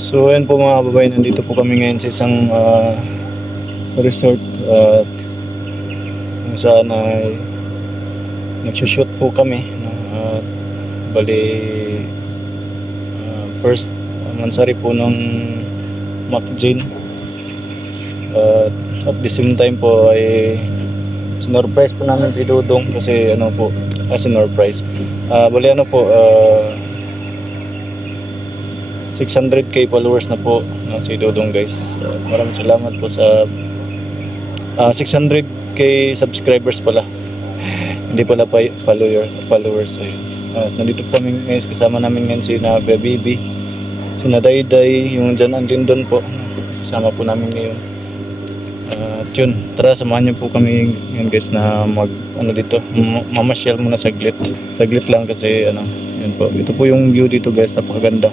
So ayan po mga kababayan, nandito po kami ngayon sa isang resort kung saan ay nagsushoot po kami no? Bali first mansari po ng MacJane at the same time po ay sinurprise po namin si Dudong kasi ano po sinurprise bali ano po 600k followers na po no, si Dodong guys. Maraming salamat po sa 600k subscribers pala. Hindi pala pa followers. Nandito po kami ngayon, kasama namin ngayon si Kuya Bibi, si Dayday, yung Jan Andindon po. Kasama po namin ngayon. Yun, tara samahan niyo po kami ngayon guys na dito, mamasyal muna saglit. Saglit lang kasi yun po. Ito po yung view dito guys, napakaganda.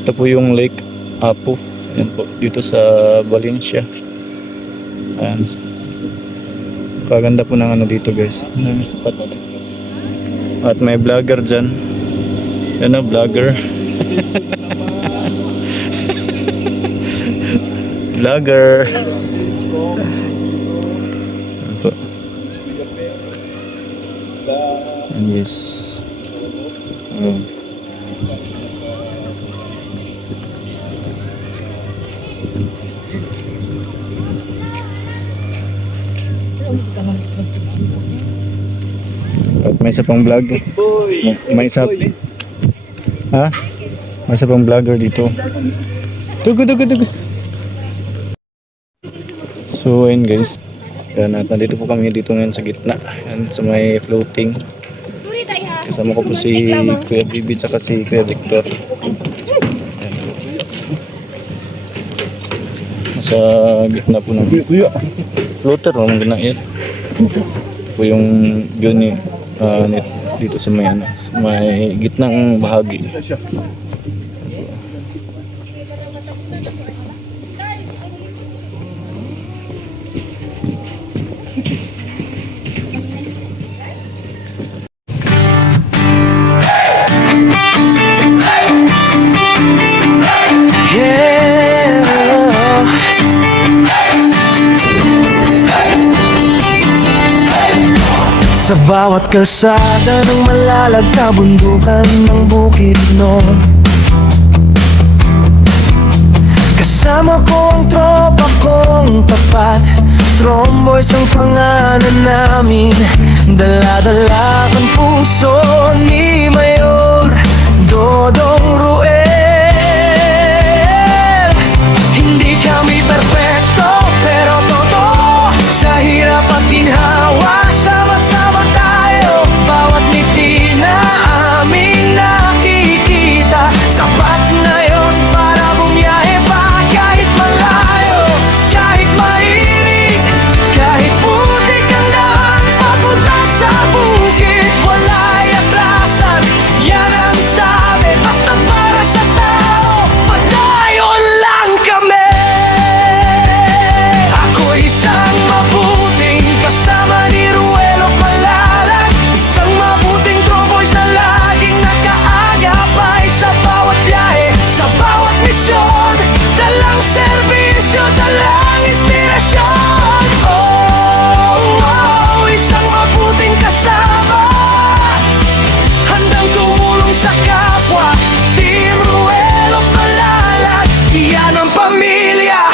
Ito po yung Lake Apo. Ayan po, dito sa Valencia. Ayan. Kaganda po ng dito guys. At may vlogger dyan. Yan o, vlogger. Vlogger. Ayan po. Yes. At may isa pang vlog. May isa. Ha? May isa pang vlogger dito. Tugo. So ayun guys. Yan, at nandito po kami dito ngayon sa gitna. Yan, sa may floating. Kasama ko po si Kuya Bibi at si Kuya Victor. Yan. Sa gitna po ng floater. Mga yan. Ito po yung view ni dito sa may sa may gitnang bahagi. Sa bawat kalsada ng malalag na bundukan ng bukid noon, kasama ko ang tropa kong tapat. Tromboys ang pangalan namin, dala-dala ang puso ni Mayor Dodong Ruel. Hindi kami perfecto pero totoo, sa hirap at ginhawa sama-sama tayo. Bawat ngiti na aming nakikita, sapat na yon para bumiyahe pa. Kahit malayo, kahit mainit, kahit putik ang daan papunta sa bukid, wala'y atrasan, yan ang sabi. Basta para sa tao, padayon lang kami. Ako'y isang mabuting kasama ni Ruel of Malalag, isang mabuting tromboys na laging nakaagapay sa bawat biyahe, sa bawat misyon. Dalang serbisyo, dalang inspirasyon. Oh, isang mabuting kasama, handang tumulong sa kapwa. Team Ruel of Malalag, iyan ang pamilya.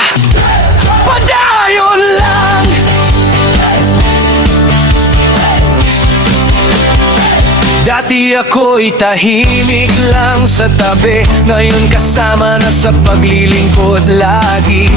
Padayon lang. Dati ako'y tahimik lang sa tabi, ngayon kasama na sa paglilingkod lagi.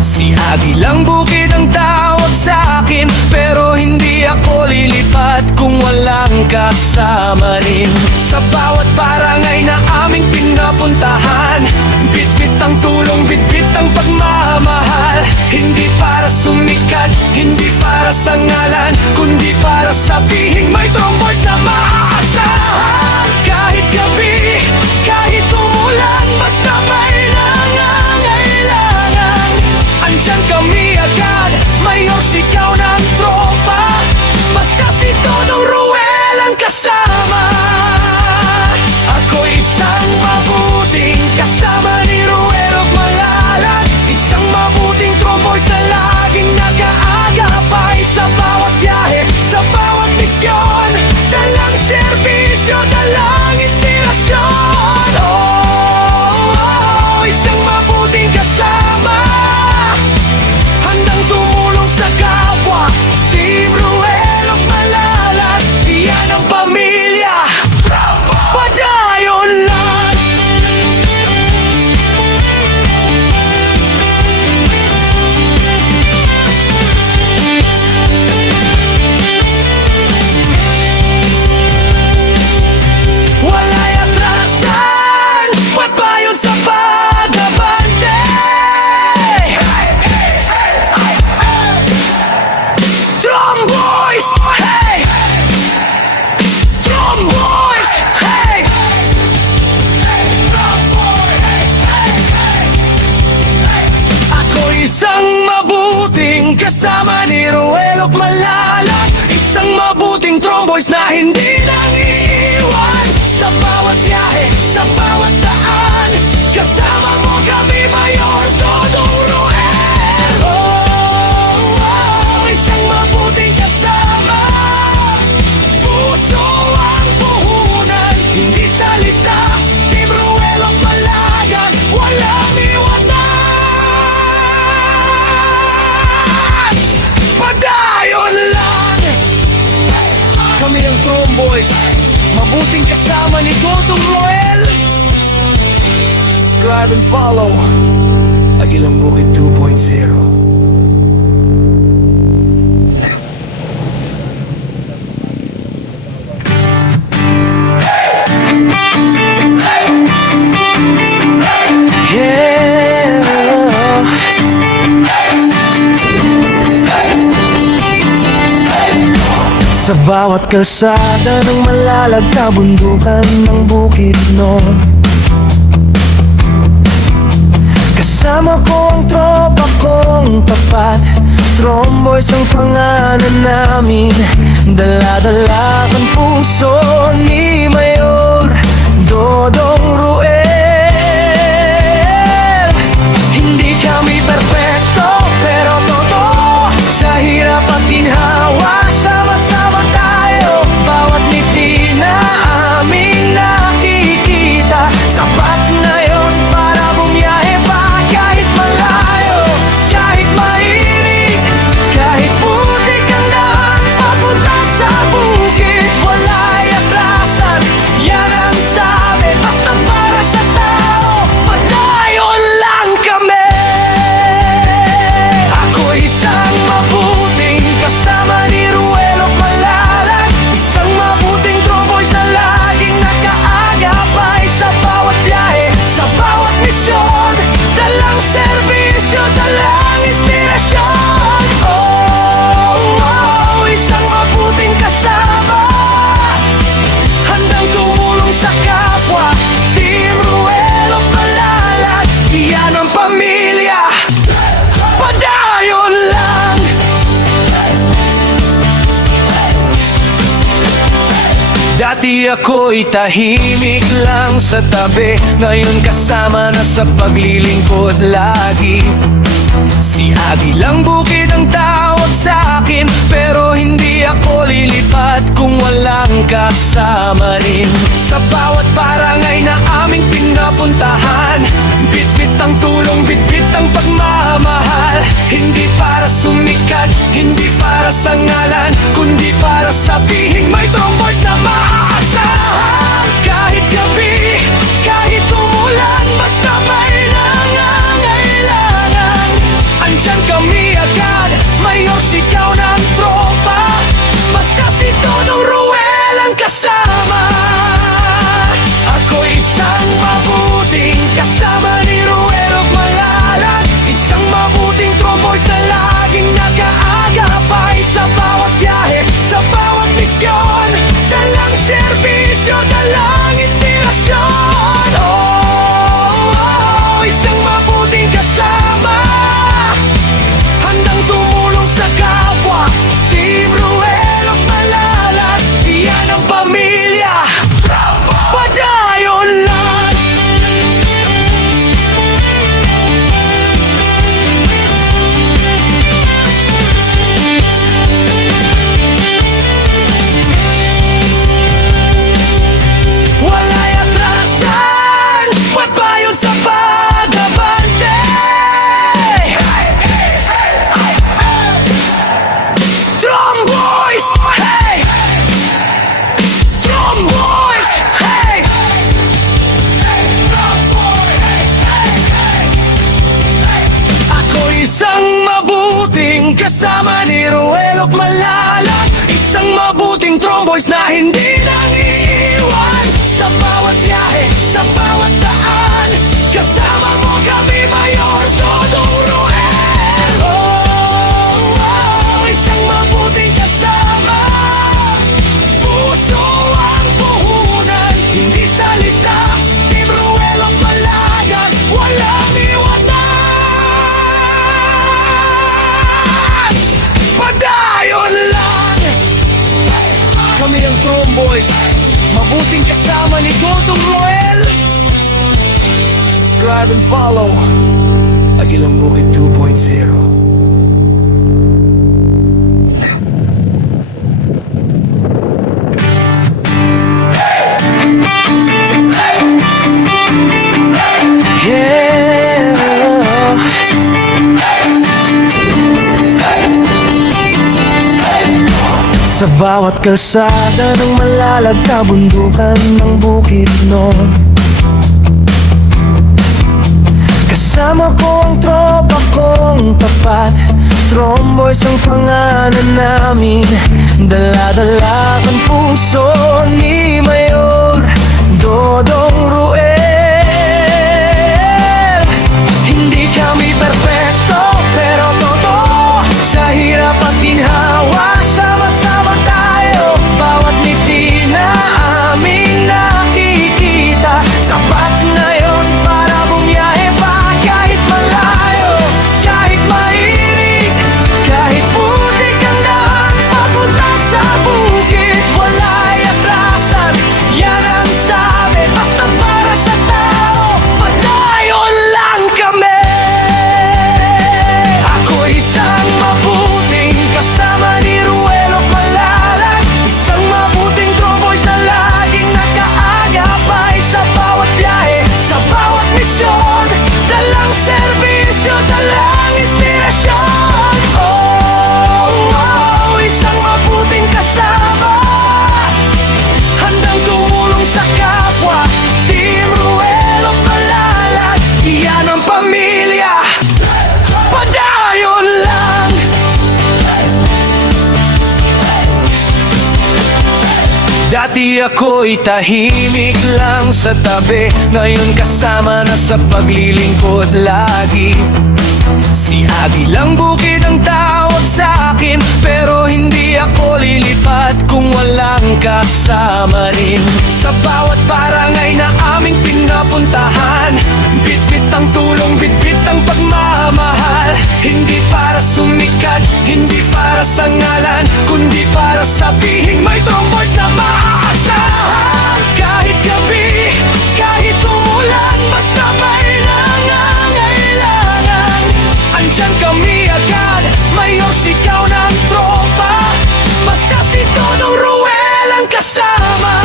Si Agilang Bukid ang tawag sa akin, pero hindi ako lilipat kung walang kasama rin. Sa bawat barangay na aming pinapuntahan, bitbit ang tulong, bitbit ang pagmamahal. Hindi para sumikat, hindi para sa ngalan, kundi para sabihin may tromboys na maaasahan. Kahit gabi, kahit umulan, basta may nangangailangan, andyan kami agad. Mayor, sigaw ng tropa, basta si Dodong Ruel ang kasama. Ako'y isang mabuting kasama. kasama ni Ruel Malalag. Isang mabuting tromboys na hindi nang iiwan sa bawat biyahe, sa bawat daan. Kasama mo kami, Mayor Dodong Ruel. Isang mabuting kasama, puso ang puhunan, hindi salita. Team Ruel Malalag, walang iwanan. Padayon lang, kami ang Tromboys, mabuting kasama ni Dodong Ruel. Subscribe and follow Agilang Bukid 2.0. Sa bawat kalsada ng malalag kabundukan ng Bukidnon, kasama ko ang tropa kong tapat. Tromboys ang pangalan namin, dala-dala ang puso ni Mayor Dodong Ruel. Hindi kami perpekto pero totoo, sa hirap at ginhawa sama-sama tayo. Bawat ngiti na aming nakikita, sapat na yon para bumiyahe pa. Kahit malayo, kahit mainit, kahit putik ang daan papunta sa bukid, wala'y atrasan, yan ang sabi. Basta para sa tao, padayon lang kami. Ako isang mabuting kasama ni Ruel Malalag, isang mabuting Tromboys na laging nakaagapay sa bawat biyahe, sa bawat misyon. Dalang serbisyo, dalang inspirasyon. Isang mabuting kasama, handang tumulong sa kapwa. Team Ruel Malalag, iyan ang pamilya. Padayon lang. Dati ako'y tahimik lang sa tabi, ngayon kasama na sa paglilingkod lagi. Si Agilang Bukid ang tawag sa akin, pero hindi ako lilipat kung walang kasama rin. Sa bawat barangay na aming pinapuntahan, bitbit ang tulong, bitbit ang pagmamahal. Hindi para sumikat, hindi para sa ngalan, kundi para sabihin may Tromboys na maaasahan. Kahit gabi, kahit umulan, basta may nangangailangan, andyan kami agad. Mayor, sigaw ng tropa, basta si Dodong Ruel ang kasama. Ako isang mabuting kasama ni Ruel Malalag, isang mabuting Tromboys na laging nakaagapay sa bawat biyahe, sa bawat misyon. Dalang serbisyo, dalang inspirasyon. Isang mabuting kasama, handang tumulong sa kapwa. Team Ruel Malalag, iyan ang pamilya. Padayon lang. Wala'y atrasan, pagbayon sa pag-abante. Tromboys, hey! Tromboys, hey! Ako isang mabuting kasama ni Ruel Malalag, isang mabuting Tromboys na hindi nang iiwan sa bawat biyahe, sa bawat daan. Kasama mo kami, Mayor Dodong Ruel. Isang mabuting kasama, puso ang puhunan, hindi salita. Team Ruel Malalag, walang iwanan. mabuting kasama ni Dodong Roel. Subscribe and follow Agilang Bukid 2.0. Sa bawat kalsada ng malalag na bundukan ng Bukidnon, kasama ko ang tropa kong tapat. Tromboys ang pangalan namin, dala-dala ang puso ni Mayor Dodong Roel. Hindi kami perfecto, pero totoo, sa hirap at ginhawa, sama-sama tayo. Bawat ngiti na aming nakikita, sapat na yon para bumiyahe pa. Kahit malayo, kahit mainit, kahit putik ang daan papunta sa bukid, wala'y atrasan, yan ang sabi. Basta para sa tao, padayon lang kami. Ako isang mabuting kasama ni Ruel of Malalag, isang mabuting tromboys na laging nakaagapay sa bawat biyahe, sa bawat misyon, dalang serbisyo, dalang inspirasyon. Oh, isang mabuting kasama, handang tumulong sa kapwa. Team Ruel of Malalag, iyan ang pamilya, padayon lang. Dati ako'y tahimik lang sa tabi, ngayon kasama na sa paglilingkod lagi. Si Agilang Bukid ang tawag sa akin, pero hindi ako lilipat kung walang kasama rin. Sa bawat barangay na aming pinapuntahan, bitbit ang tulong, bitbit ang pagmamahal. Hindi para sumikat, hindi para sa ngalan, kundi para sabihin may tromboys na maaasahan. Kahit gabi, kahit umulan, basta may nangangailangan, andyan kami agad. Mayor, sigaw ng tropa, basta si Dodong Roel ang kasama.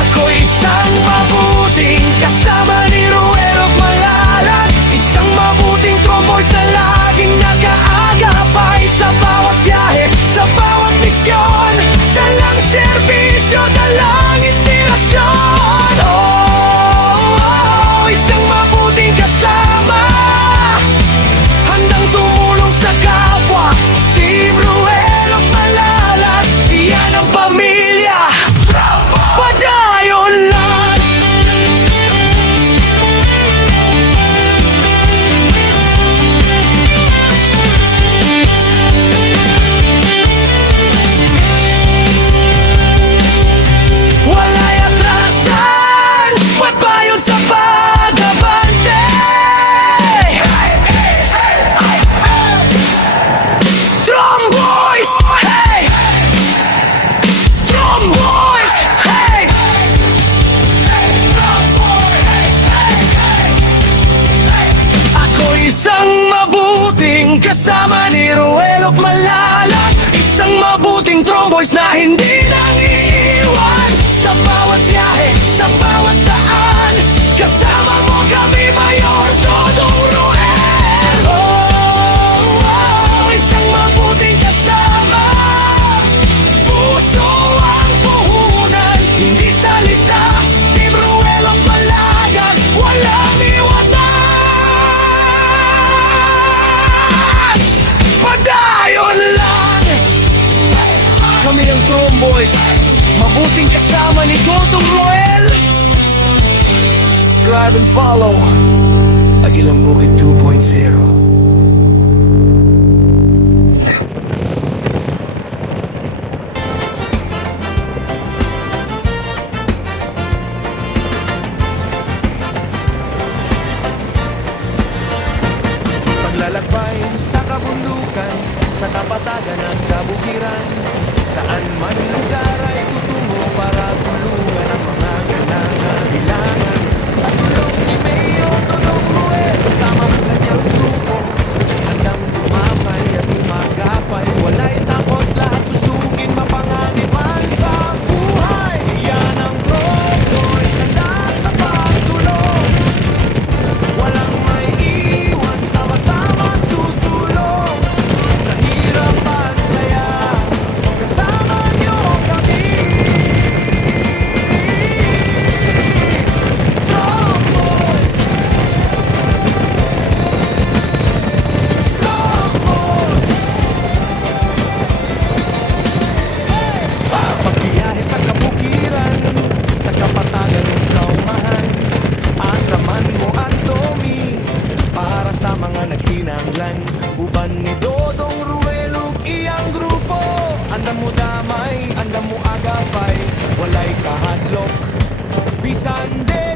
Ako isang mabuting kasama ni Ruel of Malalag, isang mabuting tromboys na laging nakaagapay sa bawat biyahe, sa bawat misyon, dalang serbisyo, dalang inspirasyon. Oh, isang mabuting kasama, handang tumulong sa kapwa. Team Ruel of Malalag, iyan ang pamilya, padayon lang. Wala'y atrasan, pagbayon sa pag-abante. Tromboys, hey! Tromboys, hey! Ako isang mabuting kasama ni Ruel of Malalag, isang mabuting tromboys na hindi nang iiwan. Sa bawat biyahe, sa bawat daan, kasama mo kami, Mayor Dodong Roel. Oh, isang mabuting kasama, puso ang puhunan, hindi salita. Team Ruel of Malalag, walang iwanan, padayon lang. Kami ang Tromboys, mabuting kasama ni Dodong Roel. Subscribe and follow Agilang Bukid 2.0. Paglalakbay sa kabundukan, sa kapatagan at kabukiran, saan man lugar ay tutungo para Andam mo damay, andam mo agapay, walay kahadlok. Bisan de